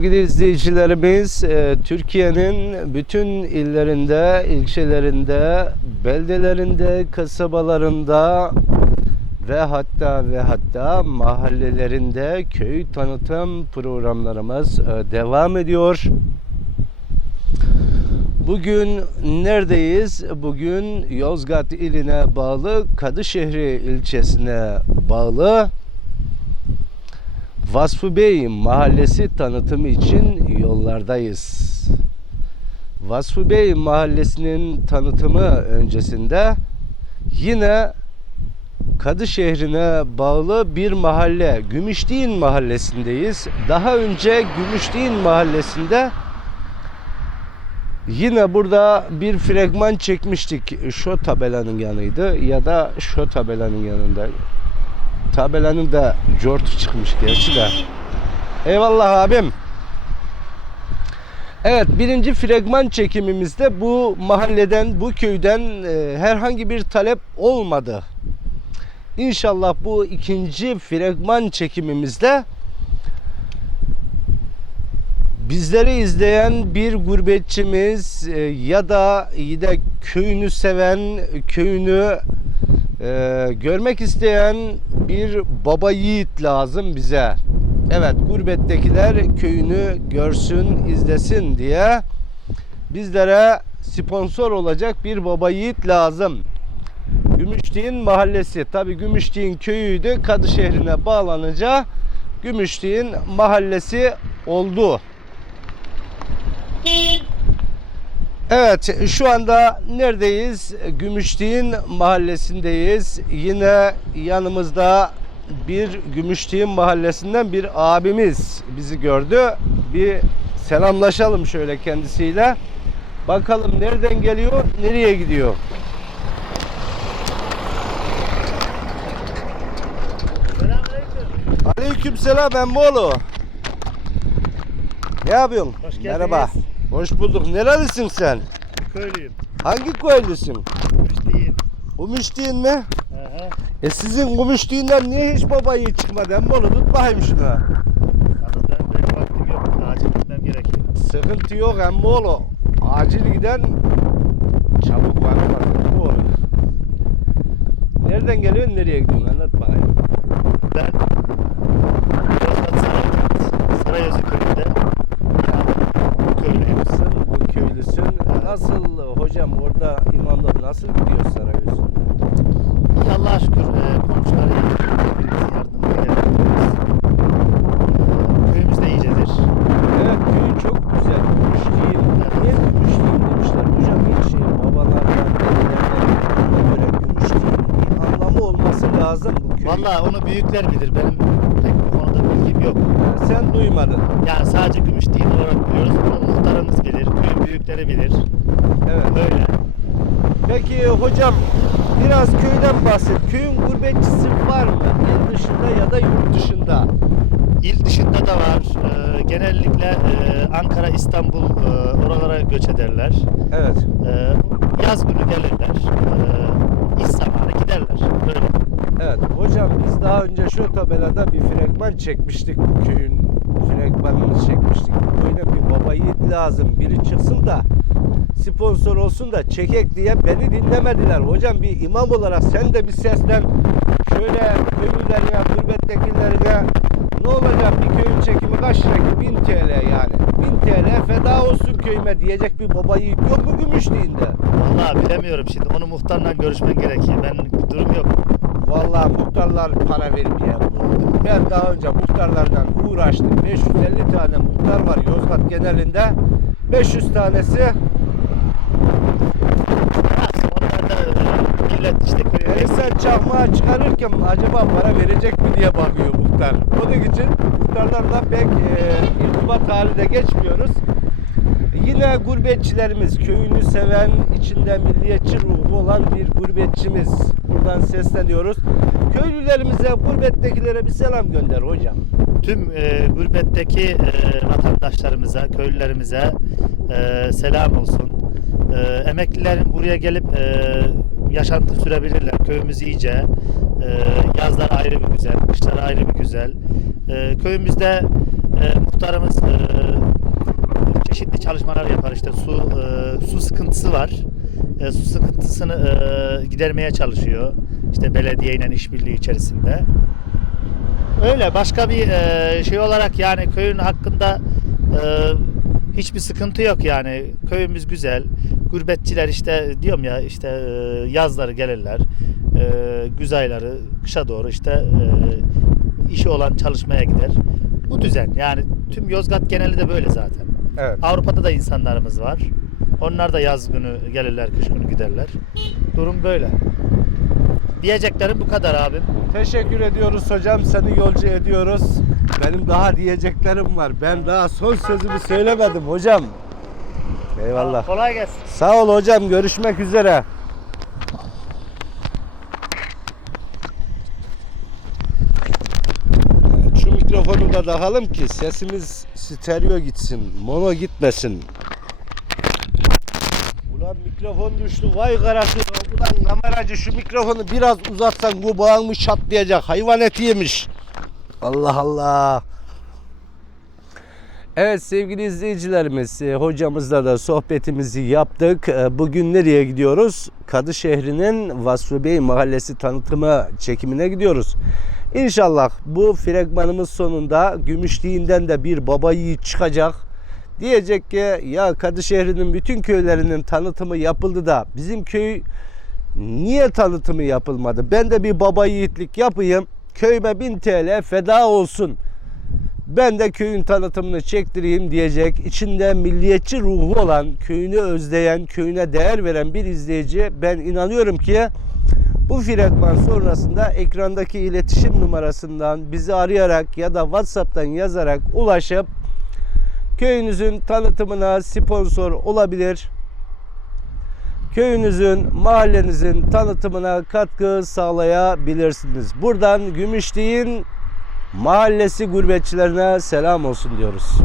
Sevgili izleyicilerimiz, e, Türkiye'nin bütün illerinde, ilçelerinde, beldelerinde, kasabalarında ve hatta ve hatta mahallelerinde köy tanıtım programlarımız e, devam ediyor. Bugün neredeyiz? Bugün Yozgat iline bağlı Kadışehri ilçesine bağlı Vasfı Bey Mahallesi tanıtımı için yollardayız. Vasfı Bey Mahallesi'nin tanıtımı öncesinde yine Kadı şehrine bağlı bir mahalle Gümüşdeğin Mahallesi'ndeyiz. Daha önce Gümüşdeğin Mahallesi'nde yine burada bir fragman çekmiştik. Şu tabelanın yanıydı ya da şu tabelanın yanında. Tabelanın da cortu çıkmış gerçi de. Eyvallah abim. Evet birinci fragman çekimimizde bu mahalleden, bu köyden e, herhangi bir talep olmadı. İnşallah bu ikinci fragman çekimimizde bizleri izleyen bir gurbetçimiz e, ya da yine köyünü seven, köyünü e, görmek isteyen bir baba yiğit lazım bize. Evet gurbettekiler köyünü görsün, izlesin diye bizlere sponsor olacak bir baba yiğit lazım. Gümüşdeğin mahallesi. Tabi Gümüşdeğin köyüydü. Kadı şehrine bağlanınca Gümüşdeğin mahallesi oldu. Evet şu anda neredeyiz? Gümüşdeğin mahallesindeyiz. Yine yanımızda bir Gümüşdeğin mahallesinden bir abimiz bizi gördü. Bir selamlaşalım şöyle kendisiyle. Bakalım nereden geliyor, nereye gidiyor? Selamünaleyküm. Aleyküm selam Emmoğlu. Ne yapıyorsun? Hoş geldiniz. Merhaba. Hoş bulduk. Nerelisin sen? Köylüyüm. Hangi köylüsün? Müştiyim. Gümüşdeğin mi? Aha. E sizin Gümüşdeğinden niye hiç baba yiğit çıkmadı Emmoğlu? Tut bakayım şunu. Yalnız benim pek vaktim yok. Acil gitmem gerekiyor. Sıkıntı yok Emmoğlu. Acil giden çabuk varmaz Emmoğlu. Nereden geliyorsun, nereye gidiyorsun? Anlat bakayım. Ben Yozgat Sarayözü köyünde yani köylüyüm. Nasıl köylüsün? Nasıl hocam orada imamlar nasıl gidiyor Sarayüzü'nde? İyi Allah'a şükür e, komşular. Birbirimize yardımcı geliyoruz. E, köyümüz de iyicedir. Evet köyün çok güzel. Gümüşlüğün. Niye Gümüşlüğün demişler hocam? Hiç şey, babalardan, dedelerden bana göre Gümüşlüğün bir anlamı olması lazım bu köyün. Vallahi onu büyükler bilir. Benim pek bu konuda bilgim yok. Sen duymadın. Yani sadece gümüş değil olarak biliyoruz. Muhtarımız bilir, köyün büyükleri bilir. Evet. Öyle. Peki hocam biraz köyden bahset. Köyün gurbetçisi var mı? İl dışında ya da yurt dışında. İl dışında da var. Ee, genellikle e, Ankara, İstanbul e, oralara göç ederler. Evet. Ee, yaz günü gelirler. Ee, iş zamanı giderler. Böyle. Evet hocam biz daha önce şu tabelada bir fragman çekmiştik bu köyün fragmanını çekmiştik. Böyle bir baba yiğit lazım biri çıksın da sponsor olsun da çekek diye beni dinlemediler. Hocam bir imam olarak sen de bir seslen şöyle köylülerine, gurbettekilerine ne olacak bir köyün çekimi kaç lira ki? 1000 TL yani. 1000 TL feda olsun köyüme diyecek bir baba yiğit yok mu Gümüşlüğünde? Vallahi bilemiyorum şimdi. Onu muhtarla görüşmen gerekiyor. Ben durum yok. Vallahi muhtarlar para vermiyor. Ben daha önce muhtarlardan uğraştım. 550 tane muhtar var Yozgat genelinde. 500 tanesi Esen çakmağı çıkarırken acaba para verecek mi diye bakıyor muhtar. Onun için muhtarlarla pek e, irtibat halinde geçmiyoruz. Yine gurbetçilerimiz, köyünü seven, içinde milliyetçi ruhu olan bir gurbetçimiz. Buradan sesleniyoruz. Köylülerimize, gurbettekilere bir selam gönder hocam. Tüm e, gurbetteki e, vatandaşlarımıza, köylülerimize e, selam olsun. E, emeklilerin buraya gelip e, yaşantı sürebilirler. Köyümüz iyice. E, yazlar ayrı bir güzel, kışlar ayrı bir güzel. E, köyümüzde e, muhtarımız e, çeşitli çalışmalar yapar işte su e, su sıkıntısı var. E, su sıkıntısını e, gidermeye çalışıyor. İşte belediyeyle işbirliği içerisinde. Öyle başka bir e, şey olarak yani köyün hakkında e, hiçbir sıkıntı yok yani. Köyümüz güzel. Gurbetçiler işte diyorum ya işte e, yazları gelirler. E, güz ayları kışa doğru işte e, işi olan çalışmaya gider. Bu düzen yani tüm Yozgat geneli de böyle zaten. Evet. Avrupa'da da insanlarımız var. Onlar da yaz günü gelirler, kış günü giderler. Durum böyle. Diyeceklerim bu kadar abim. Teşekkür ediyoruz hocam. Seni yolcu ediyoruz. Benim daha diyeceklerim var. Ben daha son sözümü söylemedim hocam. Eyvallah. Kolay gelsin. Sağ ol hocam. Görüşmek üzere. Evet, Şu mikrofonu da takalım ki sesimiz stereo gitsin. Mono gitmesin. Ulan mikrofon düştü. Vay karası. Ulan kameracı şu mikrofonu biraz uzatsan bu bağın çatlayacak. Hayvan eti yemiş. Allah Allah. Evet sevgili izleyicilerimiz, e, hocamızla da sohbetimizi yaptık. E, Bugün nereye gidiyoruz? Kadışehir'in Vasfı Bey Mahallesi tanıtımı çekimine gidiyoruz. İnşallah bu fragmanımız sonunda Gümüşliğinden de bir baba yiğit çıkacak. Diyecek ki ya Kadışehir'in bütün köylerinin tanıtımı yapıldı da bizim köy niye tanıtımı yapılmadı? Ben de bir baba yiğitlik yapayım. Köyüme 1000 TL feda olsun ben de köyün tanıtımını çektireyim diyecek. İçinde milliyetçi ruhu olan, köyünü özleyen, köyüne değer veren bir izleyici ben inanıyorum ki bu fragman sonrasında ekrandaki iletişim numarasından bizi arayarak ya da WhatsApp'tan yazarak ulaşıp köyünüzün tanıtımına sponsor olabilir. Köyünüzün, mahallenizin tanıtımına katkı sağlayabilirsiniz. Buradan Gümüşlüğün mahallesi gurbetçilerine selam olsun diyoruz.